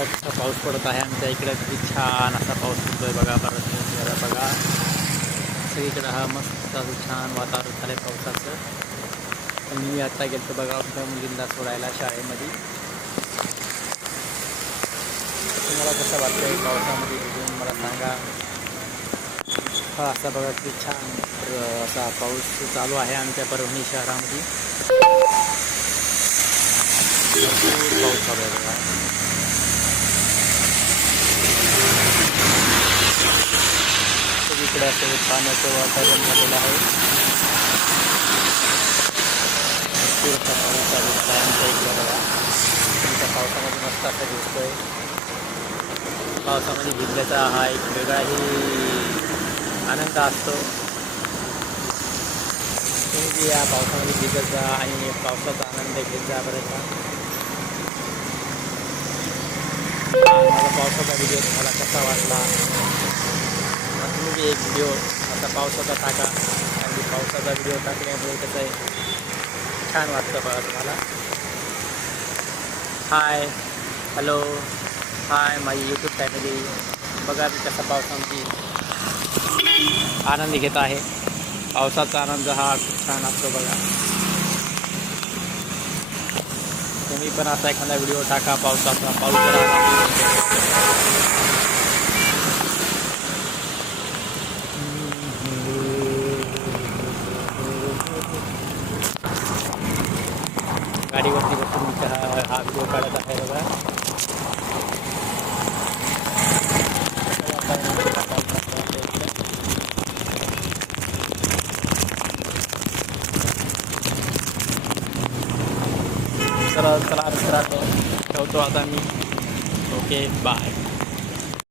बघा कसा पाऊस पडत आहे आमच्या इकडं. किती छान असा पाऊस पडतोय बघा. परत जरा बघा सगळीकडं हा मस्त असं छान वातावरण झालं आहे पावसाचं. आणि मी आता गेलो बघा आमच्या मुलींना सोडायला शाळेमध्ये. तुम्हाला कसं वाटतंय पावसामध्ये बघून मला सांगा. हा असा बघा किती छान असा पाऊस चालू आहे आमच्या परभणी शहरामध्ये. भरपूर पाऊस चालू आहे बघा. सगळीकडे असं पाण्याचं वातावरण झालेलं आहे. भरपूर असा पाऊस चालू आहे आमच्या इकडे बघा. तुमच्या पावसामध्ये मस्त असं दिसतोय. पावसामध्ये भिजल्याचा हा एक वेगळाही आनंद असतो. तुम्ही या पावसामध्ये भिजत जा आणि पावसाचा आनंद घेत जा बरं का. माझा पावसाचा व्हिडिओ तुम्हाला कसा वाटला. तुम्ही एक व्हिडिओ आता पावसाचा टाका. आणि पावसाचा व्हिडिओ टाकल्यामुळे कसं आहे छान वाटतं बघा तुम्हाला. हाय हॅलो हाय माझी यूट्यूब फॅमिली. बघा मी कसा पावसाची आनंद घेत आहे. पावसाचा आनंद हा खूप छान असतो बघा. तुम्ही पण असा एखादा व्हिडिओ टाका पावसाचा. गाडीवरती बसून हा व्हिडिओ काढत आहे बघा. चला मित्रांनो ठेवतो आता मी. Okay bye.